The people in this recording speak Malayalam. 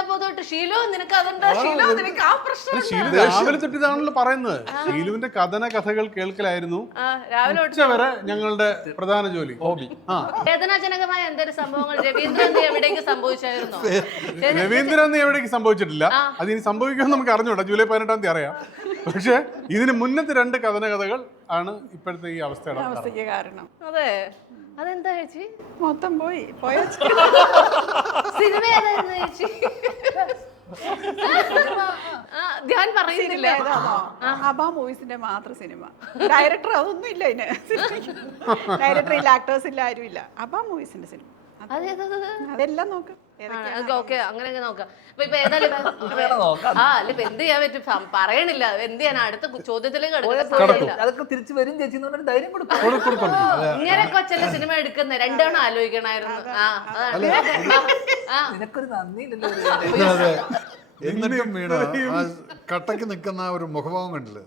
വന്നപ്പോ തൊട്ട് ഷീലു നിനക്ക് അതുണ്ടോ, ഷീലു നിനക്ക് ആ പ്രശ്നം ഷീലു രാവിലെ തൊട്ടിതാണല്ലോ പറയുന്നത്. ഷീലുവിന്റെ കഥകൾ കേൾക്കലായിരുന്നു രാവിലെ ഉച്ചവരെ ഞങ്ങളുടെ പ്രധാന ജോലി, ഹോബി. വേദനാജനകമായ എന്തൊരു സംഭവങ്ങൾ രവീന്ദ്രൻ നീ എവിടേക്ക് സംഭവിച്ചായിരുന്നോ? രവീന്ദ്രൻ നീ എവിടേക്ക് സംഭവിച്ചിട്ടില്ല. അതിനി സംഭവിക്കുമെന്ന് നമുക്ക് അറിഞ്ഞൂടാ, ജൂലൈ 18 തീയതി അറിയാം. പക്ഷെ ഇതിന് മുന്നത്തെ 2 കഥകൾ ആണ് ഇപ്പോഴത്തെ ഈ അവസ്ഥയുടെ കാരണം. അതെ, അതെന്താ ചേച്ചി? മൊത്തം പോയ സിനിമ ഏതായിരുന്നു ചേച്ചി? ധ്യാൻ പറയുന്നില്ല. അബാ മൂവീസിന്റെ മാത്രം സിനിമ. ഡയറക്ടർ അതൊന്നും ഇല്ല അതിന്. ഡയറക്ടർ ഇല്ല, ആക്ടേഴ്സ് ഇല്ല, ആരും ഇല്ല. അബാ മൂവീസിന്റെ സിനിമ അതെല്ലാം നോക്കാം. ഓക്കെ, അങ്ങനെയൊക്കെ നോക്കാം. അപ്പൊ ഇപ്പൊ ഏതായാലും ഇപ്പൊ എന്ത് ചെയ്യാൻ പറ്റും പറയണില്ല. എന്ത് ചെയ്യാൻ? അടുത്ത ചോദ്യത്തിലേക്ക് അതൊക്കെ തിരിച്ചു വരും ചേച്ചി എന്ന് പറഞ്ഞിട്ട് ധൈര്യം കൊടുക്കും. ഇങ്ങനെ കൊച്ചല്ലേ സിനിമ എടുക്കുന്ന 2 തവണ ആലോചിക്കണായിരുന്നു. നിനക്കൊരു നന്ദി ഉണ്ടല്ലോ. എന്നിട്ടും വീണ കട്ടക്ക് നിൽക്കുന്ന ഒരു മുഖഭാവം കണ്ടില്ലേ?